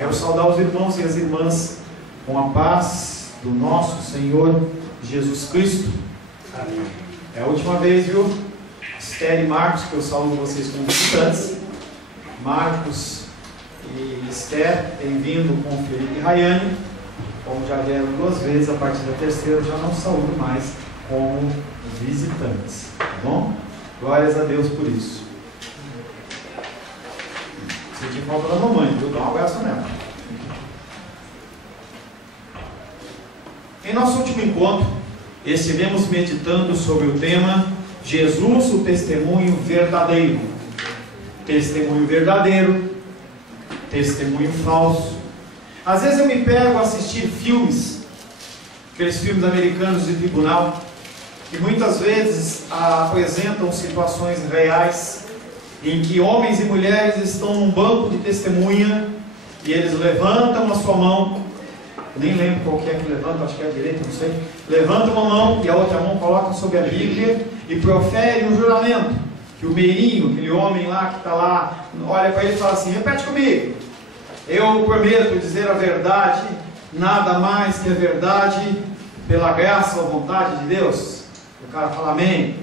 Quero saudar os irmãos e as irmãs com a paz do nosso Senhor Jesus Cristo. Amém. É a última vez, viu? Esther e Marcos, que eu saúdo vocês como visitantes. Marcos e Esther têm vindo com o Felipe e Rayane. Como já vieram 2 vezes, a partir da terceira eu já não saúdo mais como visitantes. Tá bom? Glórias a Deus por isso. Senti falta da mamãe, viu? Dá um abraço nela. Em nosso último encontro, estivemos meditando sobre o tema Jesus, o testemunho verdadeiro. Testemunho verdadeiro, testemunho falso. Às vezes eu me pego a assistir filmes, aqueles filmes americanos de tribunal, que muitas vezes apresentam situações reais, em que homens e mulheres estão num banco de testemunha, e eles levantam a sua mão, nem lembro qual que é que levanta, acho que é a direita, não sei, levantam uma mão e a outra mão colocam sobre a Bíblia, e proferem um juramento, que o meirinho, aquele homem lá que está lá, olha para ele e fala assim: repete comigo, eu prometo dizer a verdade, nada mais que a verdade, pela graça ou vontade de Deus. O cara fala amém.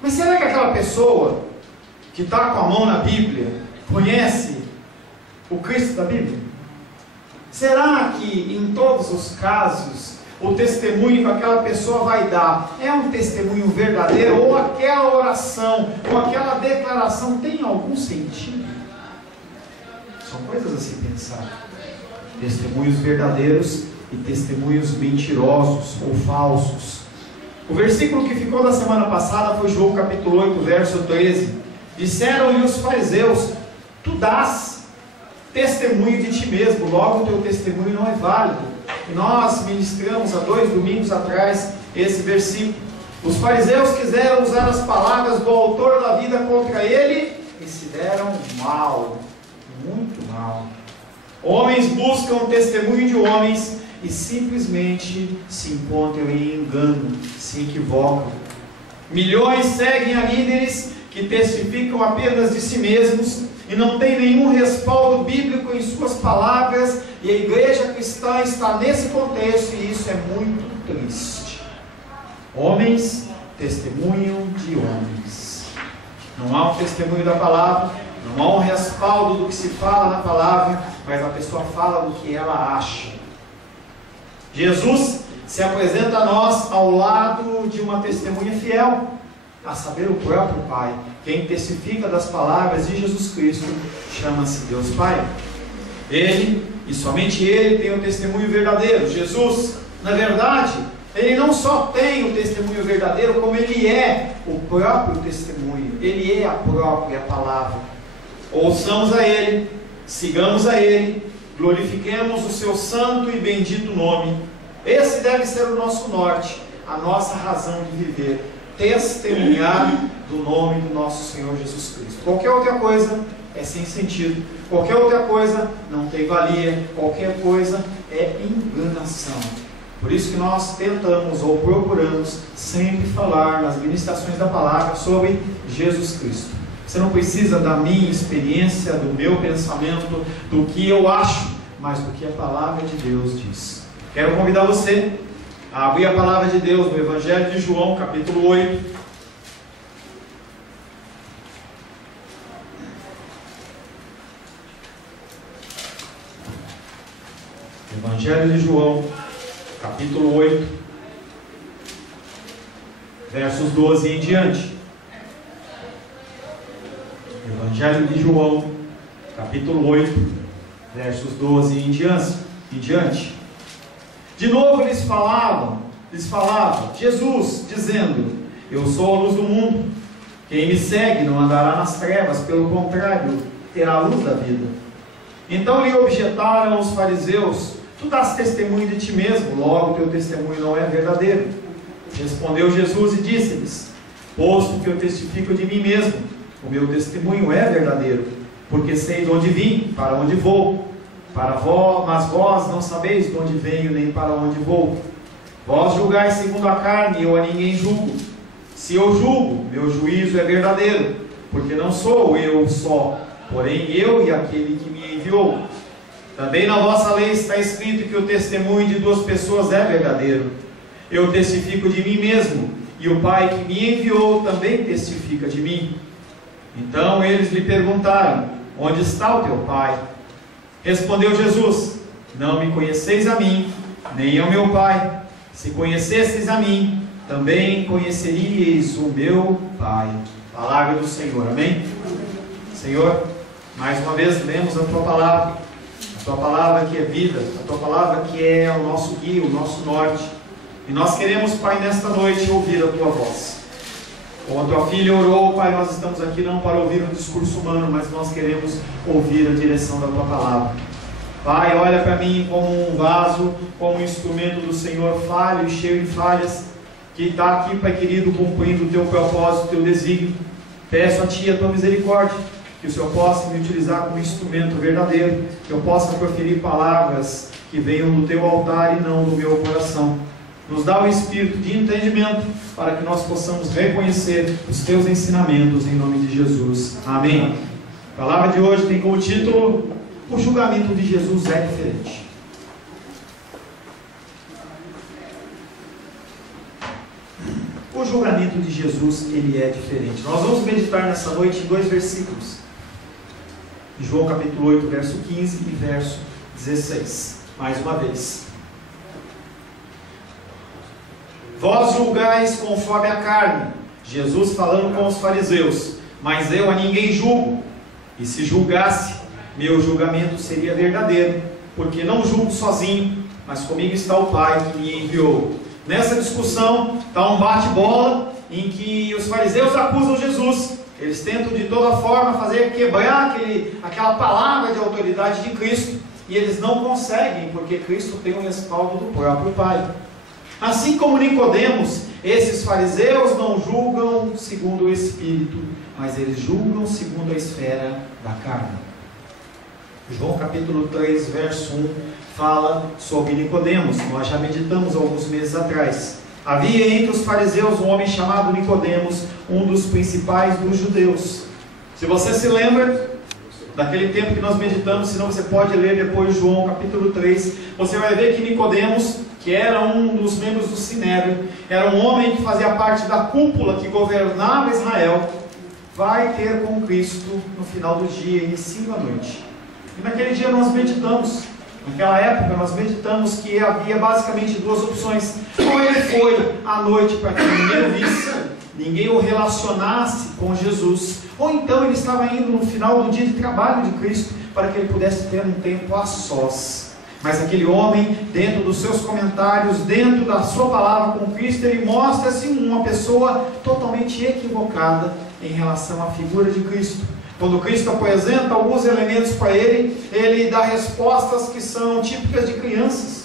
Mas será que aquela pessoa que está com a mão na Bíblia conhece o Cristo da Bíblia? Será que em todos os casos o testemunho que aquela pessoa vai dar é um testemunho verdadeiro, ou aquela oração, ou aquela declaração tem algum sentido? São coisas a se pensar. Testemunhos verdadeiros e testemunhos mentirosos ou falsos. O versículo que ficou da semana passada foi João capítulo 8, verso 13. Disseram-lhe os fariseus: tu dás testemunho de ti mesmo, logo o teu testemunho não é válido. E nós ministramos há 2 domingos atrás esse versículo. Os fariseus quiseram usar as palavras do autor da vida contra ele e se deram mal, muito mal. Homens buscam testemunho de homens e simplesmente se encontram em engano, se equivocam. Milhões seguem a líderes que testificam apenas de si mesmos e não tem nenhum respaldo bíblico em suas palavras, e a igreja cristã está nesse contexto, e isso é muito triste. Homens testemunham de homens. Não há um testemunho da palavra, não há um respaldo do que se fala na palavra, mas a pessoa fala do que ela acha. Jesus se apresenta a nós ao lado de uma testemunha fiel, a saber, o próprio Pai. Quem testifica das palavras de Jesus Cristo chama-se Deus Pai. Ele, e somente Ele, tem o testemunho verdadeiro. Jesus, na verdade, Ele não só tem o testemunho verdadeiro, como Ele é o próprio testemunho. Ele é a própria palavra. Ouçamos a Ele, sigamos a Ele, glorifiquemos o Seu santo e bendito nome. Esse deve ser o nosso norte, a nossa razão de viver. Testemunhar do nome do nosso Senhor Jesus Cristo. Qualquer outra coisa é sem sentido, qualquer outra coisa não tem valia, qualquer coisa é enganação. Por isso que nós tentamos ou procuramos sempre falar nas ministrações da palavra sobre Jesus Cristo. Você não precisa da minha experiência, do meu pensamento, do que eu acho, mas do que a palavra de Deus diz. Quero convidar você a abrir a palavra de Deus no Evangelho de João, capítulo 8. Evangelho de João, capítulo 8, versos 12 em diante. Evangelho de João, capítulo 8, versos 12 em diante. De novo lhes falava Jesus, dizendo: eu sou a luz do mundo. Quem me segue não andará nas trevas, pelo contrário, terá a luz da vida. Então lhe objetaram os fariseus: tu dás testemunho de ti mesmo, logo teu testemunho não é verdadeiro. Respondeu Jesus e disse-lhes: posto que eu testifico de mim mesmo, o meu testemunho é verdadeiro, porque sei de onde vim, para onde vou. Mas vós não sabeis de onde venho, nem para onde vou. Vós julgais segundo a carne, e eu a ninguém julgo. Se eu julgo, meu juízo é verdadeiro, porque não sou eu só, porém eu e aquele que me enviou. Também na vossa lei está escrito que o testemunho de 2 pessoas é verdadeiro. Eu testifico de mim mesmo, e o Pai que me enviou também testifica de mim. Então eles lhe perguntaram: onde está o teu Pai? Respondeu Jesus: não me conheceis a mim, nem ao meu Pai. Se conhecesseis a mim, também conheceríeis o meu Pai. Palavra do Senhor, amém? Senhor, mais uma vez lemos a Tua Palavra. A Tua Palavra que é vida, a Tua Palavra que é o nosso guia, o nosso norte. E nós queremos, Pai, nesta noite ouvir a Tua voz. Como a Tua filha orou, Pai, nós estamos aqui não para ouvir um discurso humano, mas nós queremos ouvir a direção da Tua Palavra. Pai, olha para mim como um vaso, como um instrumento do Senhor, falho e cheio de falhas, que está aqui, Pai querido, cumprindo o Teu propósito, o Teu desígnio. Peço a Ti a Tua misericórdia, que o Senhor possa me utilizar como instrumento verdadeiro, que eu possa proferir palavras que venham do Teu altar e não do meu coração. Nos dá o espírito de entendimento para que nós possamos reconhecer os Teus ensinamentos em nome de Jesus. Amém. A palavra de hoje tem como título: o julgamento de Jesus é diferente. O julgamento de Jesus, ele é diferente. Nós vamos meditar nessa noite em 2 versículos. João capítulo 8, verso 15 e verso 16. Mais uma vez. Vós julgais conforme a carne. Jesus falando com os fariseus. Mas eu a ninguém julgo. E se julgasse, meu julgamento seria verdadeiro, porque não julgo sozinho, mas comigo está o Pai que me enviou. Nessa discussão está um bate-bola em que os fariseus acusam Jesus. Eles tentam de toda forma fazer quebrar aquela palavra de autoridade de Cristo, e eles não conseguem, porque Cristo tem o respaldo do próprio Pai. Assim como Nicodemos, esses fariseus não julgam segundo o Espírito, mas eles julgam segundo a esfera da carne. João capítulo 3, verso 1, fala sobre Nicodemos. Nós já meditamos alguns meses atrás. Havia entre os fariseus um homem chamado Nicodemos, um dos principais dos judeus. Se você se lembra daquele tempo que nós meditamos, senão você pode ler depois João capítulo 3, você vai ver que Nicodemos, que era um dos membros do Sinédrio, era um homem que fazia parte da cúpula que governava Israel, vai ter com Cristo no final do dia, inicio da noite. E naquele dia nós meditamos, naquela época nós meditamos que havia basicamente 2 opções. Ou ele foi à noite para que ninguém o visse, ninguém o relacionasse com Jesus, ou então ele estava indo no final do dia de trabalho de Cristo para que ele pudesse ter um tempo a sós. Mas aquele homem, dentro dos seus comentários, dentro da sua palavra com Cristo, ele mostra-se uma pessoa totalmente equivocada em relação à figura de Cristo. Quando Cristo apresenta alguns elementos para ele, ele dá respostas que são típicas de crianças.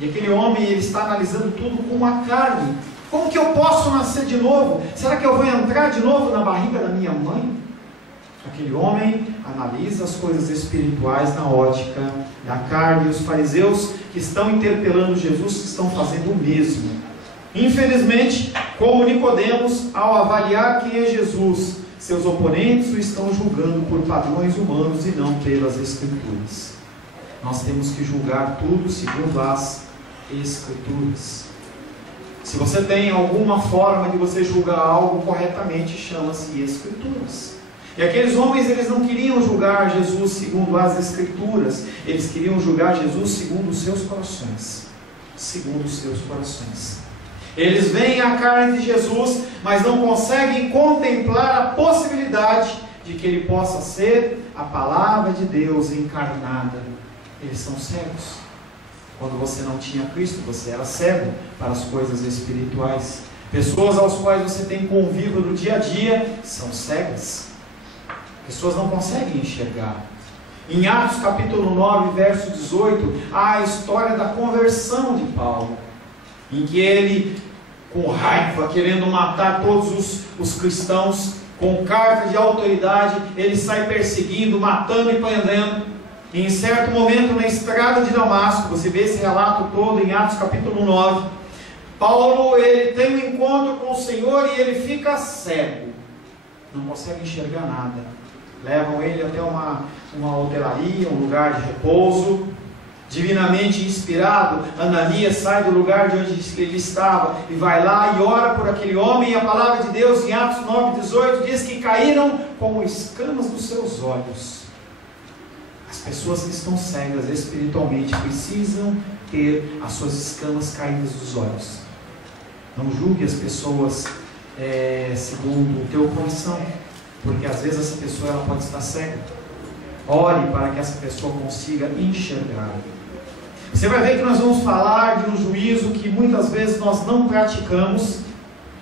E aquele homem, ele está analisando tudo com a carne. Como que eu posso nascer de novo? Será que eu vou entrar de novo na barriga da minha mãe? Aquele homem analisa as coisas espirituais na ótica da carne. E os fariseus que estão interpelando Jesus estão fazendo o mesmo. Infelizmente, como Nicodemos, ao avaliar quem é Jesus, seus oponentes o estão julgando por padrões humanos e não pelas Escrituras. Nós temos que julgar tudo segundo as Escrituras. Se você tem alguma forma de você julgar algo corretamente, chama-se Escrituras. E aqueles homens, eles não queriam julgar Jesus segundo as Escrituras, eles queriam julgar Jesus segundo os seus corações. Segundo os seus corações. Eles veem a carne de Jesus, mas não conseguem contemplar a possibilidade de que ele possa ser a palavra de Deus encarnada. Eles são cegos. Quando você não tinha Cristo, você era cego para as coisas espirituais. Pessoas aos quais você tem convívio no dia a dia são cegas. Pessoas não conseguem enxergar. Em Atos capítulo 9, verso 18, há a história da conversão de Paulo, em que ele, com raiva, querendo matar todos os cristãos, com carta de autoridade, ele sai perseguindo, matando e prendendo. E em certo momento, na estrada de Damasco, você vê esse relato todo em Atos capítulo 9, Paulo, ele tem um encontro com o Senhor e ele fica cego, não consegue enxergar nada. levam ele até uma hotelaria, um lugar de repouso. Divinamente inspirado, Ananias sai do lugar de onde ele estava e vai lá e ora por aquele homem. E a palavra de Deus em Atos 9:18 diz que caíram como escamas dos seus olhos. As pessoas que estão cegas espiritualmente precisam ter as suas escamas caídas dos olhos. Não julgue as pessoas segundo o teu coração, porque às vezes essa pessoa ela pode estar cega. Ore para que essa pessoa consiga enxergar. Você vai ver que nós vamos falar de um juízo que muitas vezes nós não praticamos.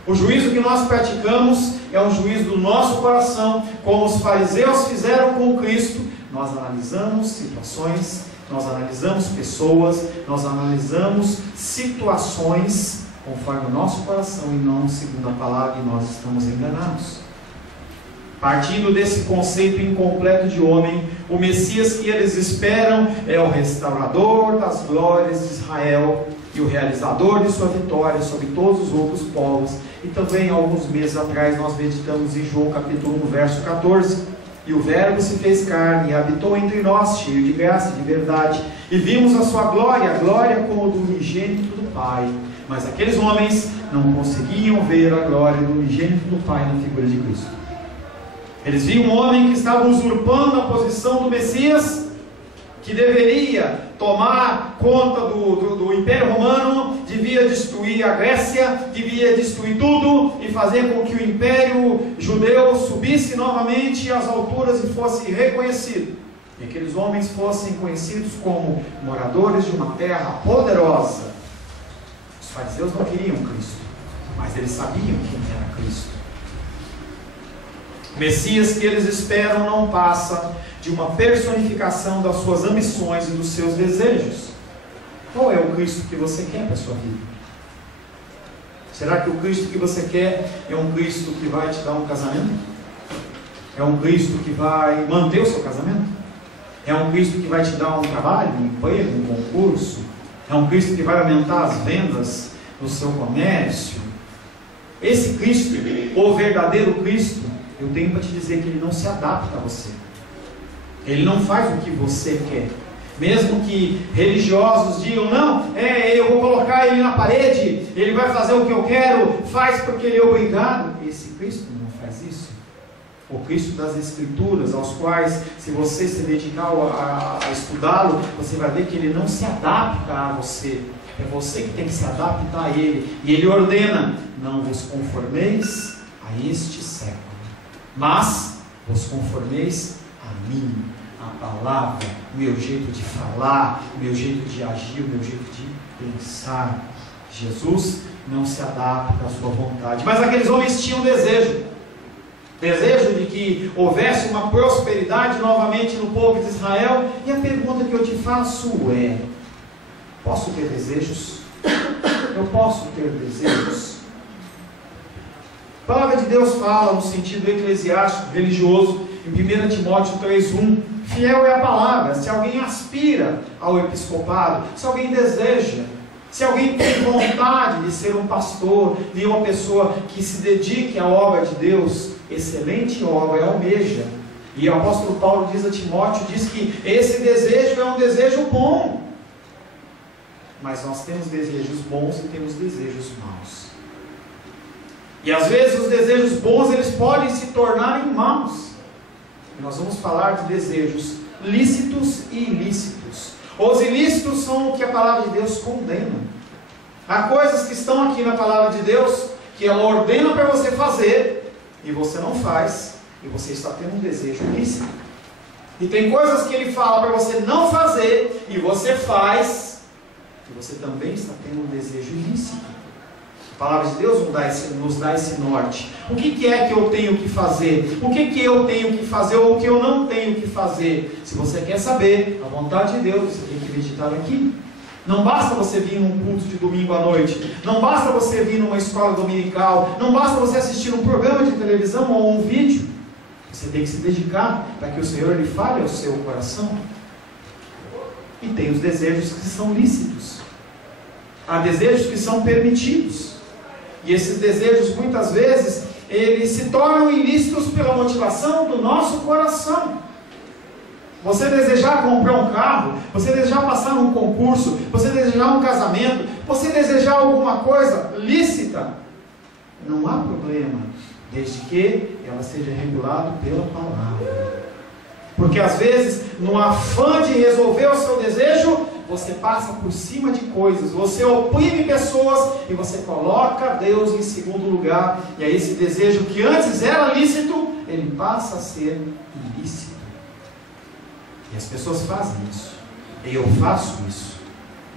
O juízo que nós praticamos é um juízo do nosso coração, como os fariseus fizeram com Cristo. Nós analisamos situações, nós analisamos pessoas, nós analisamos situações conforme o nosso coração e não segundo a palavra, e nós estamos enganados. Partindo desse conceito incompleto de homem, o Messias que eles esperam é o restaurador das glórias de Israel e o realizador de sua vitória sobre todos os outros povos. E também, alguns meses atrás, nós meditamos em João capítulo 1, verso 14. E o Verbo se fez carne e habitou entre nós, cheio de graça e de verdade. E vimos a sua glória, a glória como do unigênito do Pai. Mas aqueles homens não conseguiam ver a glória do unigênito do Pai na figura de Cristo. Eles viam um homem que estava usurpando a posição do Messias, que deveria tomar conta do Império Romano, devia destruir a Grécia, devia destruir tudo e fazer com que o Império Judeu subisse novamente às alturas e fosse reconhecido. E aqueles homens fossem conhecidos como moradores de uma terra poderosa. Os fariseus não queriam Cristo, mas eles sabiam quem era Cristo. O Messias que eles esperam não passa de uma personificação das suas ambições e dos seus desejos. Qual é o Cristo que você quer para a sua vida? Será que o Cristo que você quer é um Cristo que vai te dar um casamento? É um Cristo que vai manter o seu casamento? É um Cristo que vai te dar um trabalho, um emprego, um concurso? É um Cristo que vai aumentar as vendas no seu comércio? Esse Cristo, o verdadeiro Cristo, eu tenho para te dizer que ele não se adapta a você. Ele não faz o que você quer. Mesmo que religiosos digam, não, eu vou colocar ele na parede, ele vai fazer o que eu quero, faz porque ele é obrigado. Esse Cristo não faz isso. O Cristo das Escrituras, aos quais, se você se dedicar a estudá-lo, você vai ver que ele não se adapta a você. É você que tem que se adaptar a ele. E ele ordena, não vos conformeis a este século, mas vos conformeis a mim, a palavra, o meu jeito de falar, o meu jeito de agir, o meu jeito de pensar. Jesus não se adapta à sua vontade. Mas aqueles homens tinham desejo de que houvesse uma prosperidade novamente no povo de Israel. E a pergunta que eu te faço é: posso ter desejos? Eu posso ter desejos? A palavra de Deus fala no sentido eclesiástico, religioso, em 1 Timóteo 3:1, fiel é a palavra. Se alguém aspira ao episcopado, se alguém deseja, se alguém tem vontade de ser um pastor, de uma pessoa que se dedique à obra de Deus, excelente obra, almeja. E o apóstolo Paulo diz a Timóteo, diz que esse desejo é um desejo bom. Mas nós temos desejos bons e temos desejos maus. E às vezes os desejos bons eles podem se tornar maus. E nós vamos falar de desejos lícitos e ilícitos. Os ilícitos são o que a palavra de Deus condena. Há coisas que estão aqui na palavra de Deus que ela ordena para você fazer e você não faz, e você está tendo um desejo ilícito. E tem coisas que ele fala para você não fazer e você faz, e você também está tendo um desejo ilícito. A palavra de Deus nos dá esse norte. O que é que eu tenho que fazer? O que eu tenho que fazer ou o que eu não tenho que fazer? Se você quer saber a vontade de Deus, você tem que meditar aqui. Não basta você vir num culto de domingo à noite. Não basta você vir numa escola dominical. Não basta você assistir um programa de televisão ou um vídeo. Você tem que se dedicar para que o Senhor ele fale ao seu coração. E tem os desejos que são lícitos. Há desejos que são permitidos. E esses desejos, muitas vezes, eles se tornam ilícitos pela motivação do nosso coração. Você desejar comprar um carro, você desejar passar num concurso, você desejar um casamento, você desejar alguma coisa lícita, não há problema, desde que ela seja regulada pela palavra. Porque às vezes, no afã de resolver o seu desejo, você passa por cima de coisas, você oprime pessoas e você coloca Deus em segundo lugar. E aí esse desejo que antes era lícito, ele passa a ser ilícito. E as pessoas fazem isso. E eu faço isso.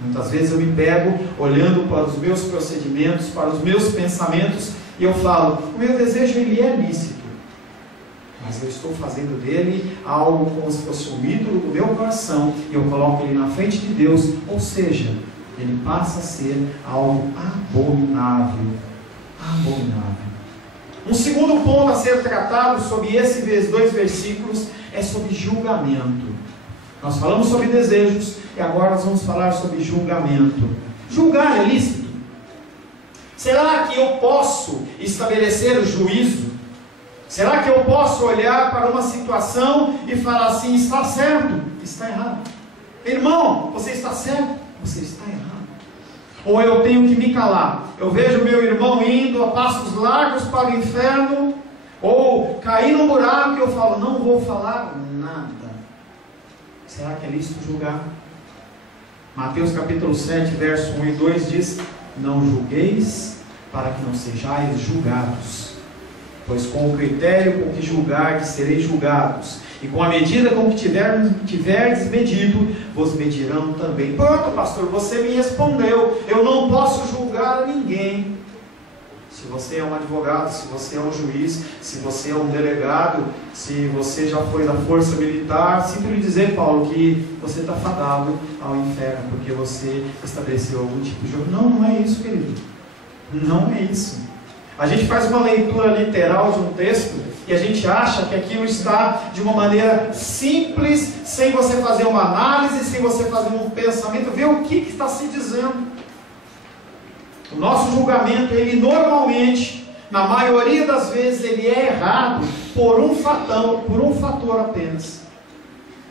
Muitas vezes eu me pego olhando para os meus procedimentos, para os meus pensamentos, e eu falo, o meu desejo ele é lícito, mas eu estou fazendo dele algo como se fosse um ídolo do meu coração, e eu coloco ele na frente de Deus, ou seja, ele passa a ser algo abominável. Abominável. Um segundo ponto a ser tratado sobre esses dois versículos é sobre julgamento. Nós falamos sobre desejos e agora nós vamos falar sobre julgamento. Julgar é lícito? Será que eu posso estabelecer o juízo? Será que eu posso olhar para uma situação e falar assim, está certo, está errado? Irmão, você está certo, você está errado. Ou eu tenho que me calar? Eu vejo meu irmão indo a passos largos para o inferno, ou cair num buraco e eu falo, não vou falar nada. Será que é lícito julgar? Mateus capítulo 7, verso 1 e 2 diz, não julgueis para que não sejais julgados, pois com o critério com que julgardes sereis julgados, e com a medida com que tiverdes medido, vos medirão também. Pronto, pastor, você me respondeu, eu não posso julgar ninguém. Se você é um advogado, se você é um juiz, se você é um delegado, se você já foi da força militar, sinto lhe dizer, Paulo, que você está fadado ao inferno, porque você estabeleceu algum tipo de julgamento. Não, não é isso, querido. Não é isso. A gente faz uma leitura literal de um texto e a gente acha que aquilo está de uma maneira simples, sem você fazer uma análise, sem você fazer um pensamento, ver o que está se dizendo. O nosso julgamento, ele normalmente, na maioria das vezes, ele é errado por um fator apenas.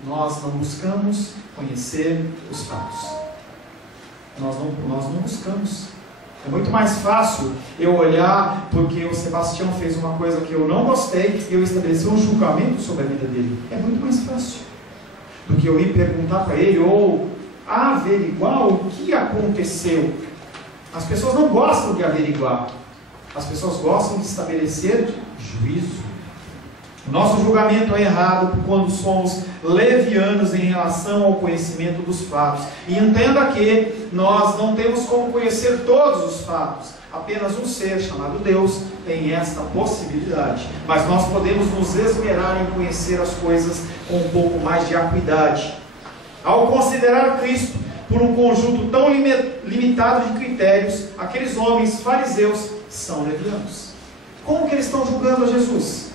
Nós não buscamos conhecer os fatos. Nós não buscamos. É muito mais fácil eu olhar porque o Sebastião fez uma coisa que eu não gostei e eu estabelecer um julgamento sobre a vida dele. É muito mais fácil do que eu ir perguntar para ele ou averiguar o que aconteceu. As pessoas não gostam de averiguar. As pessoas gostam de estabelecer juízo. O nosso julgamento é errado quando somos levianos em relação ao conhecimento dos fatos. E entenda que nós não temos como conhecer todos os fatos. Apenas um ser chamado Deus tem esta possibilidade. Mas nós podemos nos esmerar em conhecer as coisas com um pouco mais de acuidade. Ao considerar Cristo por um conjunto tão limitado de critérios, aqueles homens fariseus são levianos. Como que eles estão julgando a Jesus?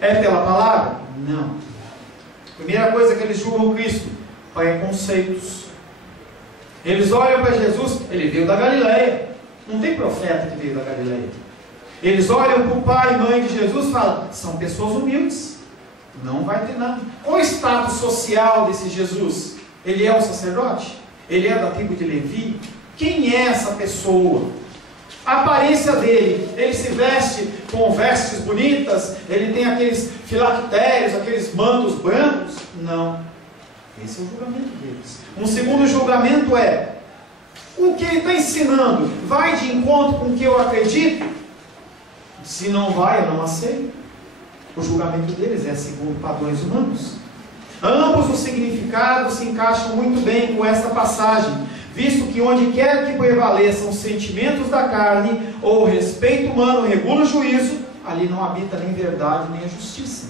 É pela palavra? Não. Primeira coisa que eles julgam Cristo, preconceitos. Eles olham para Jesus, ele veio da Galileia. Não tem profeta que veio da Galileia. Eles olham para o pai e mãe de Jesus e falam, são pessoas humildes, não vai ter nada. Qual o status social desse Jesus? Ele é um sacerdote? Ele é da tribo de Levi? Quem é essa pessoa? A aparência dele, ele se veste com vestes bonitas, ele tem aqueles filactérios, aqueles mantos brancos? Não. Esse é o julgamento deles. Um segundo julgamento é, o que ele está ensinando vai de encontro com o que eu acredito? Se não vai, eu não aceito. O julgamento deles é segundo padrões humanos. Ambos os significados se encaixam muito bem com esta passagem, visto que onde quer que prevaleçam os sentimentos da carne ou o respeito humano regula o juízo, ali não habita nem verdade nem a justiça.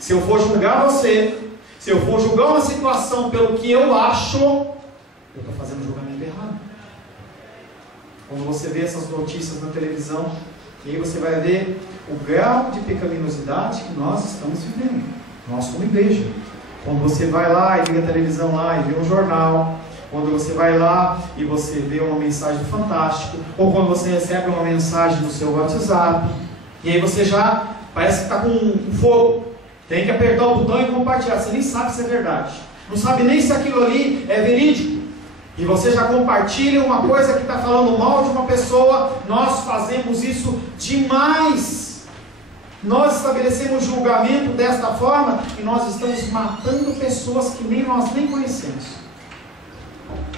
Se eu for julgar você, se eu for julgar uma situação pelo que eu acho, eu estou fazendo um julgamento errado. Quando você vê essas notícias na televisão, e aí você vai ver o grau de pecaminosidade que nós estamos vivendo, nós como igreja. Quando você vai lá e liga a televisão lá e vê um jornal, quando você vai lá e você vê uma mensagem fantástica, ou quando você recebe uma mensagem no seu WhatsApp, E aí você já parece que está com fogo. Tem que apertar o botão e compartilhar. Você nem sabe se é verdade. Não sabe nem se aquilo ali é verídico. E você já compartilha uma coisa que está falando mal de uma pessoa. Nós fazemos isso demais. Nós estabelecemos julgamento desta forma e nós estamos matando pessoas que nós nem conhecemos.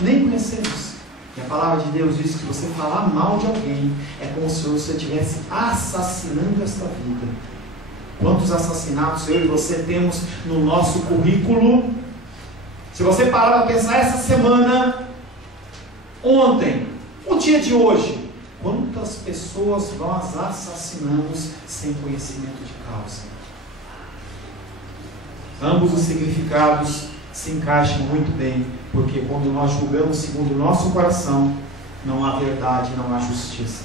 Nem conhecemos. E a palavra de Deus diz que você falar mal de alguém é como se você estivesse assassinando esta vida. Quantos assassinatos eu e você temos no nosso currículo? Se você parar para pensar essa semana, ontem, o dia de hoje, quantas pessoas nós assassinamos sem conhecimento de causa? Ambos os significados se encaixam muito bem, porque quando nós julgamos segundo o nosso coração, não há verdade, não há justiça.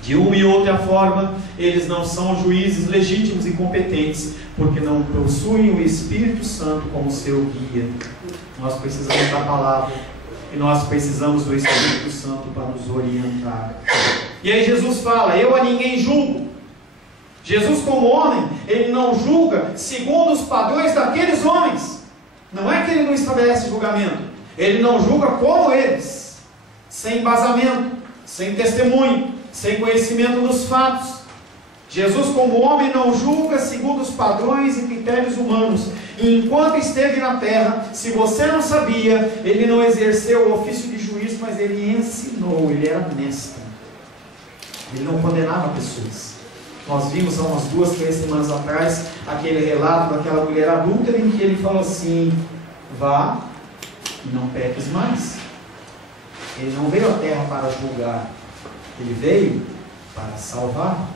De uma e outra forma, eles não são juízes legítimos e competentes, porque não possuem o Espírito Santo como seu guia. Nós precisamos da palavra, e nós precisamos do Espírito Santo para nos orientar. E aí Jesus fala: eu a ninguém julgo. Jesus, como homem, ele não julga segundo os padrões daqueles homens. Não é que ele não estabelece julgamento, ele não julga como eles, sem embasamento, sem testemunho, sem conhecimento dos fatos. Jesus, como homem, não julga segundo os padrões e critérios humanos. E enquanto esteve na terra, se você não sabia, ele não exerceu o ofício de juiz, mas ele ensinou, ele era mestre. Ele não condenava pessoas. Nós vimos há umas 2, 3 semanas atrás aquele relato daquela mulher adúltera em que ele falou assim: vá e não peques mais. Ele não veio à terra para julgar, ele veio para salvar,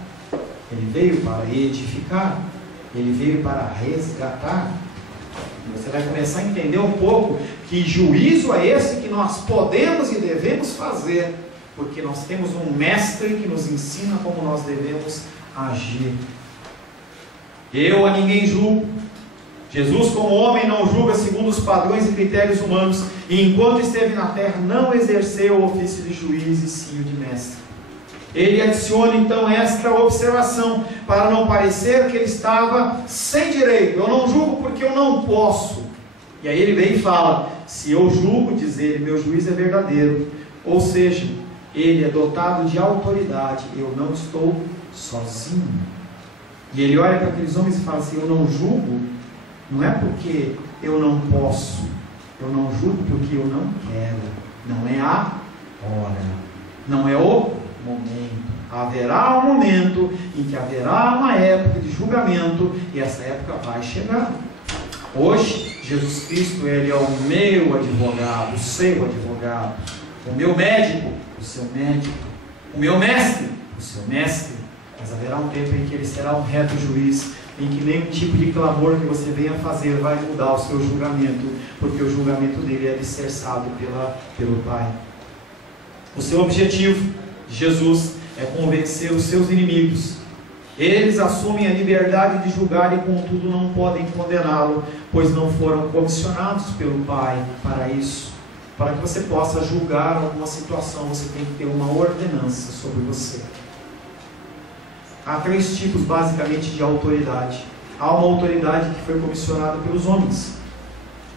ele veio para edificar, ele veio para resgatar. Você vai começar a entender um pouco que juízo é esse que nós podemos e devemos fazer, porque nós temos um mestre que nos ensina como nós devemos agir. Eu a ninguém julgo. Jesus, como homem, não julga segundo os padrões e critérios humanos, e enquanto esteve na terra não exerceu o ofício de juiz e sim o de mestre. Ele adiciona então esta observação, para não parecer que ele estava sem direito. Eu não julgo porque eu não posso. E aí ele vem e fala: se eu julgo, diz ele, meu juízo é verdadeiro. Ou seja, ele é dotado de autoridade. Eu não estou sozinho. E ele olha para aqueles homens e fala assim: eu não julgo, não é porque eu não posso. Eu não julgo porque eu não quero. Não é a hora. Não é o momento. Haverá um momento em que haverá uma época de julgamento, e essa época vai chegar. Hoje, Jesus Cristo, ele é o meu advogado, o seu advogado, o meu médico, o seu médico, o meu mestre, o seu mestre. Mas haverá um tempo em que ele será um reto juiz, em que nenhum tipo de clamor que você venha fazer vai mudar o seu julgamento, porque o julgamento dele é alicerçado pelo Pai. O seu objetivo de Jesus é convencer os seus inimigos. Eles assumem a liberdade de julgar e contudo não podem condená-lo, pois não foram comissionados pelo Pai para isso. Para que você possa julgar alguma situação, você tem que ter uma ordenança sobre você. Há 3 tipos basicamente de autoridade. Há uma autoridade que foi comissionada pelos homens.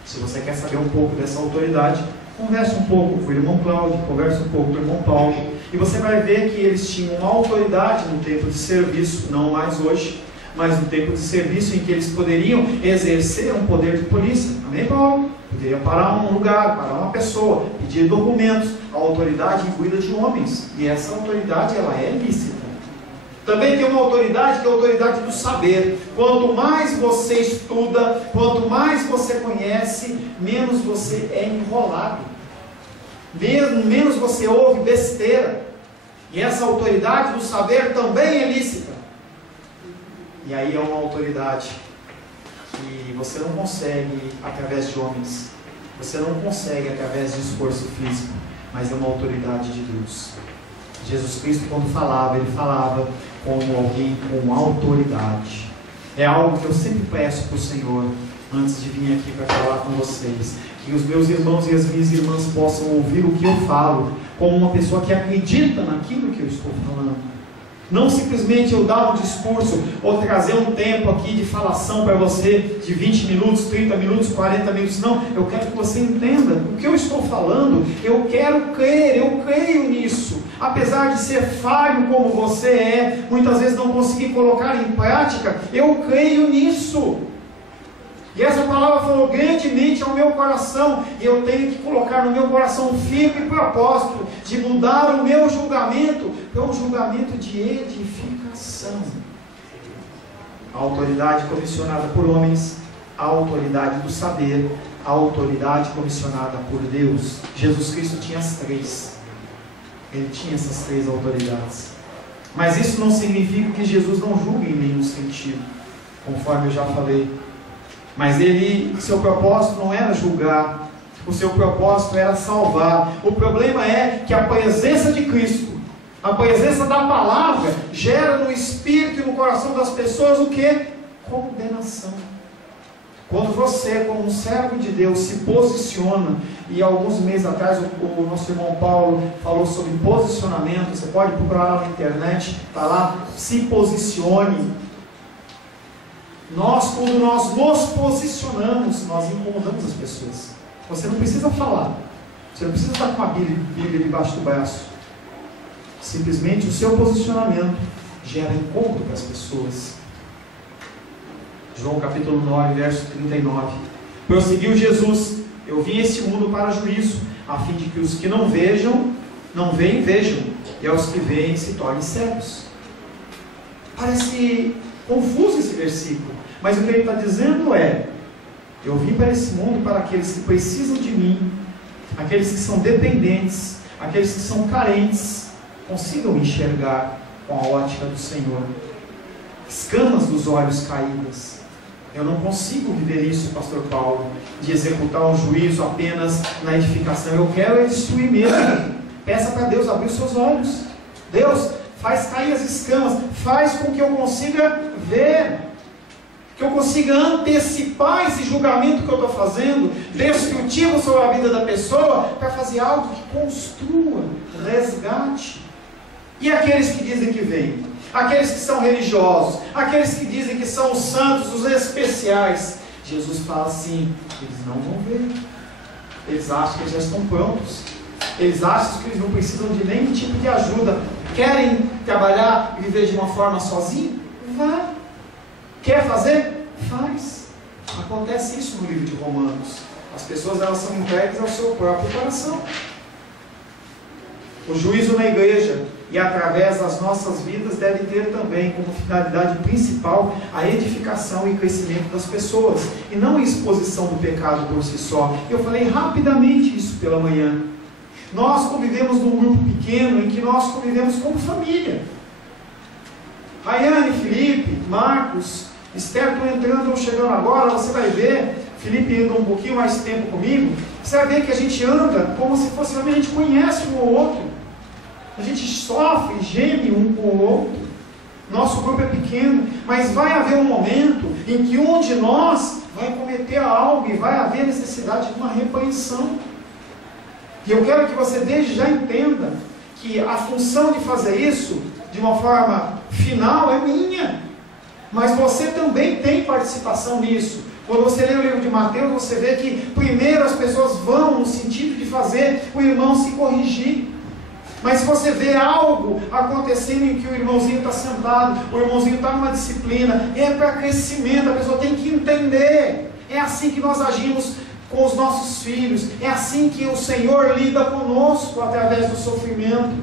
Se você quer saber um pouco dessa autoridade, converse um pouco com o irmão Cláudio, converse um pouco com o irmão Paulo, e você vai ver que eles tinham uma autoridade no tempo de serviço, não mais hoje, mas no tempo de serviço em que eles poderiam exercer um poder de polícia. Amém, Paulo? Poderiam parar um lugar, parar uma pessoa, pedir documentos. A autoridade cuida de homens, e essa autoridade ela é lícita. Também tem uma autoridade que é a autoridade do saber. Quanto mais você estuda, quanto mais você conhece, menos você é enrolado, menos você ouve besteira. E essa autoridade do saber também é lícita. E aí é uma autoridade que você não consegue através de homens, você não consegue através de esforço físico, mas é uma autoridade de Deus. Jesus Cristo, quando falava, ele falava como alguém com autoridade. É algo que eu sempre peço para o Senhor, antes de vir aqui para falar com vocês, que os meus irmãos e as minhas irmãs possam ouvir o que eu falo, como uma pessoa que acredita naquilo que eu estou falando. Não simplesmente eu dar um discurso ou trazer um tempo aqui de falação para você de 20 minutos, 30 minutos, 40 minutos. Não, eu quero que você entenda o que eu estou falando. Eu quero crer, eu creio nisso. Apesar de ser falho como você é, muitas vezes não conseguir colocar em prática, eu creio nisso. E essa palavra falou grandemente ao meu coração, e eu tenho que colocar no meu coração um firme propósito de mudar o meu julgamento para um julgamento de edificação. A autoridade comissionada por homens, a autoridade do saber, a autoridade comissionada por Deus. Jesus Cristo tinha as três. Ele tinha essas três autoridades. Mas isso não significa que Jesus não julgue em nenhum sentido, conforme eu já falei. Mas seu propósito não era julgar, o seu propósito era salvar. O problema é que a presença de Cristo, a presença da palavra, gera no espírito e no coração das pessoas o que? Condenação. Quando você, como um servo de Deus, se posiciona, e alguns meses atrás o nosso irmão Paulo falou sobre posicionamento, você pode procurar lá na internet, está lá, se posicione. Quando nós nos posicionamos, nós incomodamos as pessoas. Você não precisa falar, você não precisa estar com a Bíblia debaixo do braço. Simplesmente o seu posicionamento gera incômodo para as pessoas. João capítulo 9, verso 39. Prosseguiu Jesus: eu vim a este mundo para juízo, a fim de que os que não veem, vejam, e aos que veem se tornem cegos. Parece confuso esse versículo, mas o que ele está dizendo é: eu vim para esse mundo para aqueles que precisam de mim, aqueles que são dependentes, aqueles que são carentes, consigam enxergar com a ótica do Senhor. Escamas dos olhos caídas. Eu não consigo viver isso, pastor Paulo, de executar um juízo apenas na edificação. Eu quero é destruir mesmo. Peça para Deus abrir os seus olhos. Deus, faz cair as escamas, faz com que eu consiga ver, que eu consiga antecipar esse julgamento que eu estou fazendo, destrutivo sobre a vida da pessoa, para fazer algo que construa, resgate. E aqueles que dizem que vêm? Aqueles que são religiosos, aqueles que dizem que são os santos, os especiais. Jesus fala assim: eles não vão ver. Eles acham que eles já estão prontos. Eles acham que eles não precisam de nenhum tipo de ajuda. Querem trabalhar e viver de uma forma sozinho? Vá. Quer fazer? Faz. Acontece isso no livro de Romanos. As pessoas, elas são entregues ao seu próprio coração. O juízo na igreja e através das nossas vidas deve ter também como finalidade principal a edificação e crescimento das pessoas, e não a exposição do pecado por si só. Eu falei rapidamente isso pela manhã. Nós convivemos num grupo pequeno em que nós convivemos como família. Rayane, Felipe, Marcos, Esther, estou entrando ou chegando agora, você vai ver, Felipe indo um pouquinho mais tempo comigo, você vai ver que a gente anda como se fosse família, a gente conhece um ou outro. A gente sofre, geme um com o outro. Nosso grupo é pequeno, mas vai haver um momento em que um de nós vai cometer algo e vai haver necessidade de uma repreensão. E eu quero que você desde já entenda que a função de fazer isso de uma forma final é minha, mas você também tem participação nisso. Quando você lê o livro de Mateus, você vê que primeiro as pessoas vão no sentido de fazer o irmão se corrigir. Mas se você vê algo acontecendo em que o irmãozinho está sentado, o irmãozinho está numa disciplina, é para crescimento, a pessoa tem que entender. É assim que nós agimos com os nossos filhos, é assim que o Senhor lida conosco através do sofrimento.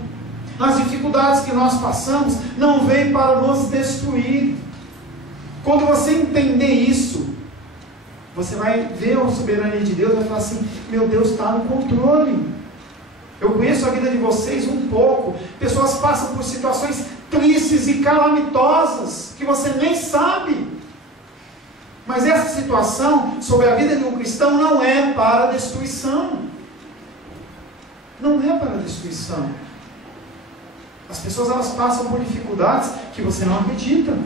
As dificuldades que nós passamos não vêm para nos destruir. Quando você entender isso, você vai ver a soberania de Deus e vai falar assim: meu Deus está no controle. Eu conheço a vida de vocês um pouco. Pessoas passam por situações tristes e calamitosas que você nem sabe. Mas essa situação sobre a vida de um cristão não é para destruição. Não é para destruição. As pessoas, elas passam por dificuldades que você não acredita.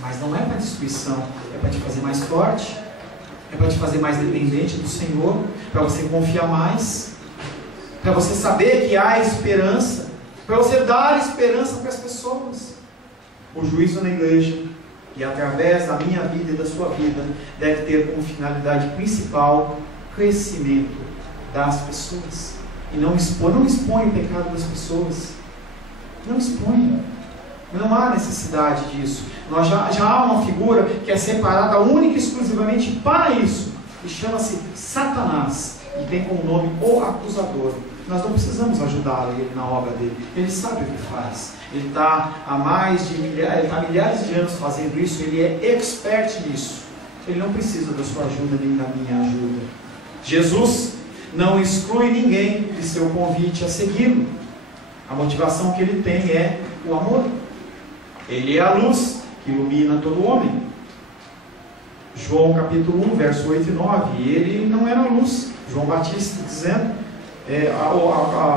Mas não é para destruição. É para te fazer mais forte. É para te fazer mais dependente do Senhor. Para você confiar mais. Para você saber que há esperança. para você dar esperança para as pessoas. O juízo na igreja, e através da minha vida e da sua vida, deve ter como finalidade principal crescimento das pessoas. E não expõe o pecado das pessoas. Não expõe. Não há necessidade disso. Nós já há uma figura que é separada única e exclusivamente para isso, e chama-se Satanás, e tem como nome o acusador. Nós não precisamos ajudá-lo na obra dele. Ele sabe o que faz. Ele está há milhares de anos fazendo isso. Ele é expert nisso. Ele não precisa da sua ajuda nem da minha ajuda. Jesus não exclui ninguém de seu convite a segui-lo. A motivação que ele tem é o amor. Ele é a luz que ilumina todo homem. João capítulo 1, verso 8 e 9. Ele não era luz. João Batista dizendo,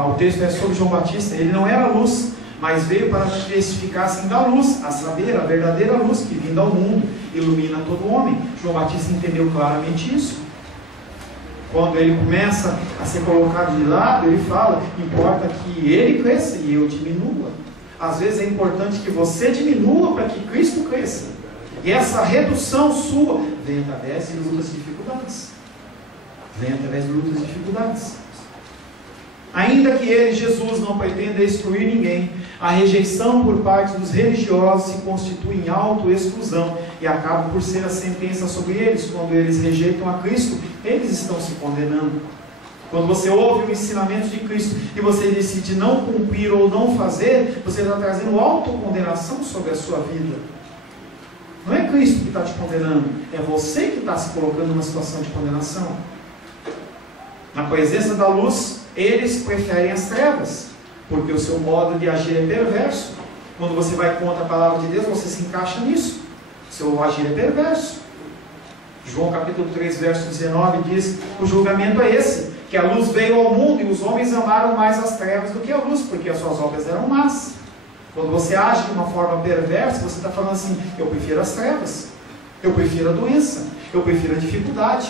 o texto é sobre João Batista. Ele não era luz, mas veio para que testificassem da luz, a saber, a verdadeira luz que vindo ao mundo ilumina todo homem. João Batista entendeu claramente isso. Quando ele começa a ser colocado de lado, ele fala: importa que ele cresça e eu diminua. Às vezes é importante que você diminua para que Cristo cresça. E essa redução sua vem através de lutas e dificuldades. Vem através de lutas e dificuldades. Ainda que ele, Jesus, não pretenda excluir ninguém, a rejeição por parte dos religiosos se constitui em autoexclusão e acaba por ser a sentença sobre eles. Quando eles rejeitam a Cristo, eles estão se condenando. Quando você ouve o ensinamento de Cristo e você decide não cumprir ou não fazer, você está trazendo autocondenação sobre a sua vida. Não é Cristo que está te condenando, é você que está se colocando numa situação de condenação. Na presença da luz, eles preferem as trevas, porque o seu modo de agir é perverso. Quando você vai contra a palavra de Deus, você se encaixa nisso. O seu agir é perverso. João capítulo 3, verso 19 diz: o julgamento é esse, que a luz veio ao mundo e os homens amaram mais as trevas do que a luz, porque as suas obras eram más. Quando você age de uma forma perversa, você está falando assim: eu prefiro as trevas, eu prefiro a doença, eu prefiro a dificuldade,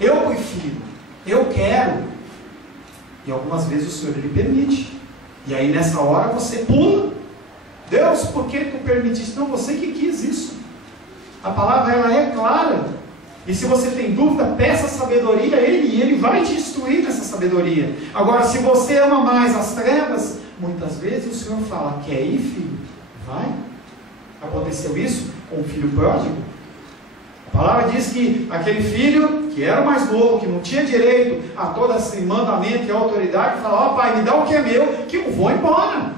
eu quero. E algumas vezes o Senhor Ele permite. E aí nessa hora você pula. Deus, por que tu permitiste? Não, você que quis isso. A palavra ela é clara. E se você tem dúvida, peça sabedoria a Ele, e Ele vai te instruir nessa sabedoria. Agora, se você ama mais as trevas, muitas vezes o Senhor fala: quer ir, filho? Vai. Aconteceu isso com o filho pródigo. A palavra diz que aquele filho, que era o mais novo, que não tinha direito a todo esse mandamento e autoridade, fala: ó pai, me dá o que é meu, que eu vou embora.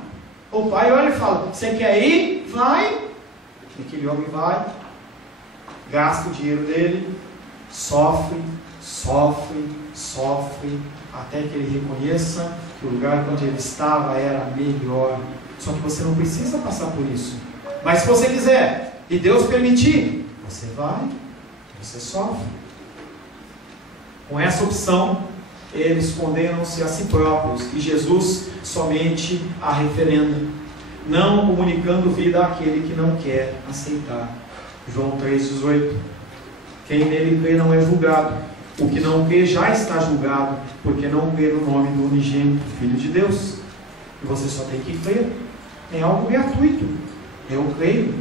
O pai olha e fala: você quer ir? Vai. E aquele homem vai, gasta o dinheiro dele, sofre, até que ele reconheça que o lugar onde ele estava era melhor. Só que você não precisa passar por isso. Mas se você quiser, e Deus permitir, você vai, você sofre. Com essa opção, eles condenam-se a si próprios, e Jesus somente a referenda, não comunicando vida àquele que não quer aceitar. João 3,18. Quem nele crê não é julgado. O que não crê já está julgado, porque não crê no nome do unigênito Filho de Deus. E você só tem que crer. É algo gratuito. Eu creio.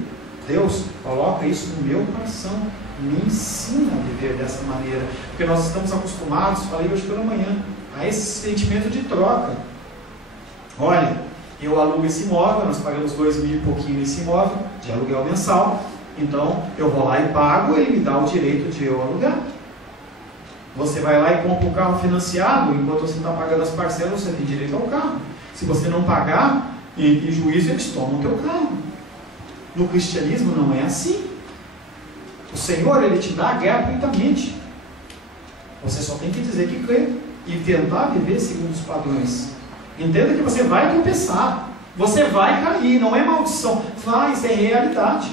Deus coloca isso no meu coração. Me ensina a viver dessa maneira. Porque nós estamos acostumados, falei hoje pela manhã, a esse sentimento de troca. Olha, eu alugo esse imóvel, nós pagamos 2.000 e pouquinho nesse imóvel, de aluguel mensal. Então, eu vou lá e pago, ele me dá o direito de eu alugar. Você vai lá e compra um carro financiado, enquanto você está pagando as parcelas, você tem direito ao carro. Se você não pagar, em juízo eles tomam o teu carro. No cristianismo não é assim. O Senhor, Ele te dá gratuitamente. Você só tem que dizer que crê e tentar viver segundo os padrões. Entenda que você vai tropeçar, você vai cair, não é maldição, isso é realidade.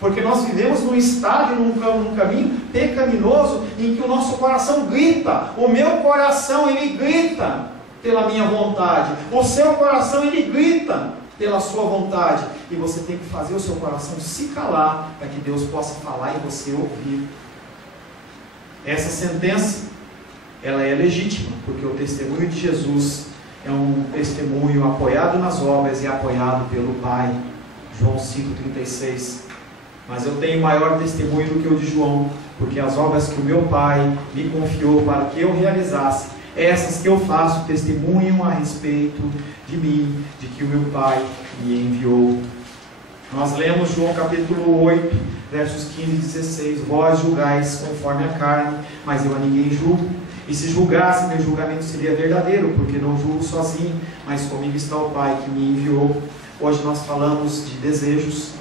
Porque nós vivemos num estado e num caminho pecaminoso em que o nosso coração grita. O meu coração, ele grita pela minha vontade. O seu coração, ele grita pela sua vontade. E você tem que fazer o seu coração se calar para que Deus possa falar e você ouvir. Essa sentença, ela é legítima, porque o testemunho de Jesus é um testemunho apoiado nas obras e apoiado pelo Pai. João 5,36. Mas eu tenho maior testemunho do que o de João, porque as obras que o meu Pai me confiou para que eu realizasse, essas que eu faço, testemunham a respeito de mim, de que o meu Pai me enviou. Nós lemos João capítulo 8, versos 15 e 16. Vós julgais conforme a carne, mas eu a ninguém julgo. E se julgasse, meu julgamento seria verdadeiro, porque não julgo sozinho, mas comigo está o Pai que me enviou. Hoje nós falamos de desejos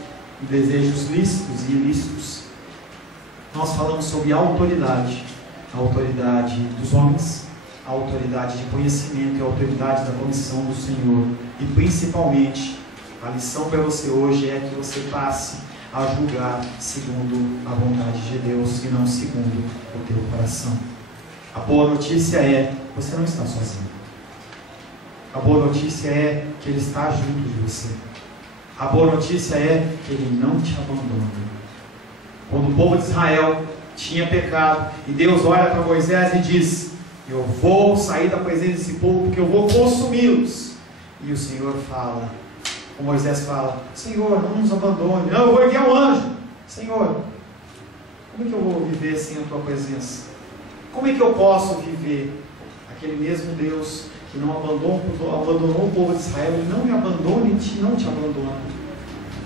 lícitos e ilícitos. Nós falamos sobre a autoridade dos homens, a autoridade de conhecimento e a autoridade da comissão do Senhor. E principalmente, a lição para você hoje é que você passe a julgar segundo a vontade de Deus e não segundo o teu coração. A boa notícia é que você não está sozinho. A boa notícia é que Ele está junto de você. A boa notícia é que Ele não te abandona. Quando o povo de Israel tinha pecado, e Deus olha para Moisés e diz: eu vou sair da presença desse povo porque eu vou consumi-los. E o Senhor fala, o Moisés fala: Senhor, não nos abandone. Não, eu vou enviar um anjo. Senhor, como é que eu vou viver sem a tua presença? Como é que eu posso viver? Aquele mesmo Deus que não abandonou o povo de Israel, Ele não me abandona e não te abandona.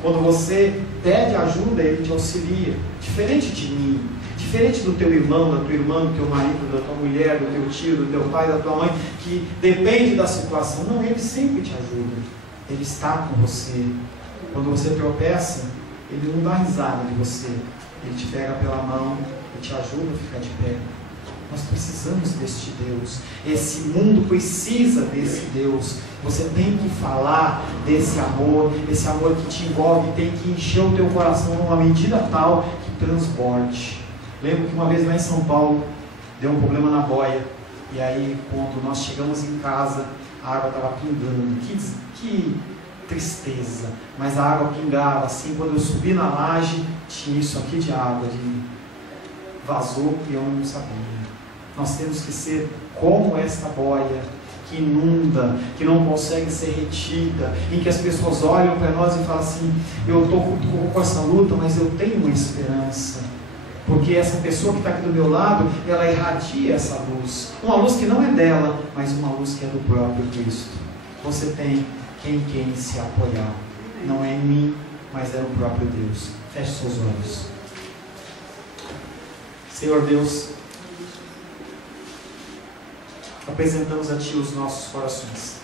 Quando você pede ajuda, Ele te auxilia. Diferente de mim, diferente do teu irmão, da tua irmã, do teu marido, da tua mulher, do teu tio, do teu pai, da tua mãe, que depende da situação. Não, Ele sempre te ajuda. Ele está com você. Quando você tropeça, Ele não dá risada de você. Ele te pega pela mão e te ajuda a ficar de pé. Nós precisamos deste Deus. Esse mundo precisa desse Deus. Você tem que falar desse amor, esse amor que te envolve, tem que encher o teu coração numa medida tal que transborde. Lembro que uma vez lá em São Paulo deu um problema na boia, e aí quando nós chegamos em casa, a água estava pingando. Que tristeza, mas a água pingava assim. Quando eu subi na laje, tinha isso aqui de água, vazou e eu não sabia. Nós temos que ser como esta boia que inunda, que não consegue ser retida, em que as pessoas olham para nós e falam assim: eu estou com essa luta, mas eu tenho uma esperança, porque essa pessoa que está aqui do meu lado, ela irradia essa luz, uma luz que não é dela, mas uma luz que é do próprio Cristo. Você tem quem se apoiar, não é em mim, mas é no próprio Deus. Feche seus olhos. Senhor Deus, apresentamos a Ti os nossos corações,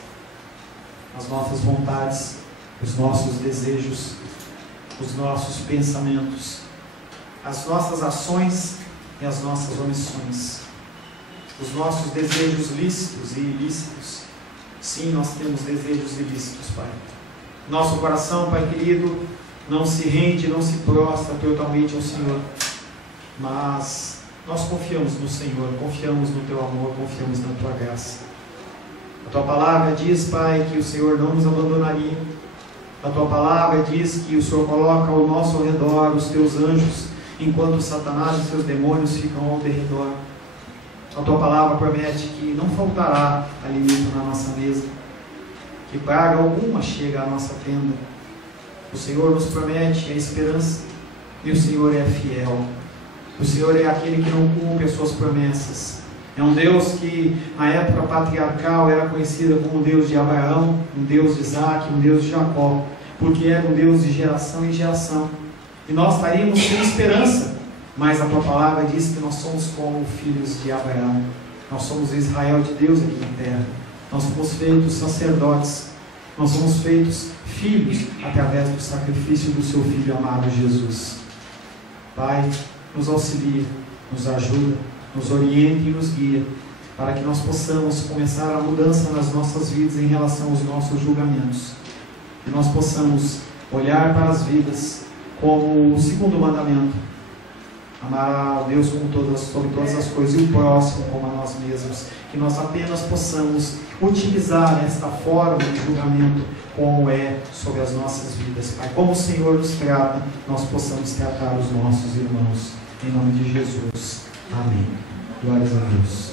as nossas vontades, os nossos desejos, os nossos pensamentos, as nossas ações e as nossas omissões, os nossos desejos lícitos e ilícitos. Sim, nós temos desejos ilícitos, Pai. Nosso coração, Pai querido, não se rende, não se prostra totalmente ao Senhor, mas nós confiamos no Senhor, confiamos no Teu amor, confiamos na Tua graça. A Tua palavra diz, Pai, que o Senhor não nos abandonaria. A Tua palavra diz que o Senhor coloca ao nosso redor os Teus anjos, enquanto Satanás e seus demônios ficam ao derredor. A Tua palavra promete que não faltará alimento na nossa mesa, que praga alguma chega à nossa tenda. O Senhor nos promete a esperança, e o Senhor é fiel. O Senhor é aquele que não cumpre as suas promessas. É um Deus que na época patriarcal era conhecido como o Deus de Abraão, um Deus de Isaac, um Deus de Jacó, porque era um Deus de geração em geração. E nós estaríamos sem esperança, mas a Tua palavra diz que nós somos como filhos de Abraão. Nós somos o Israel de Deus aqui na terra. Nós fomos feitos sacerdotes. Nós somos feitos filhos através do sacrifício do Seu Filho amado Jesus. Pai, nos auxilia, nos ajuda, nos orienta e nos guia, para que nós possamos começar a mudança nas nossas vidas em relação aos nossos julgamentos. Que nós possamos olhar para as vidas como o segundo mandamento: amar a Deus sobre todas as coisas e o próximo como a nós mesmos. Que nós apenas possamos utilizar esta forma de julgamento como é sobre as nossas vidas. Pai, como o Senhor nos trata, nós possamos tratar os nossos irmãos. Em nome de Jesus. Amém. Glórias a Deus.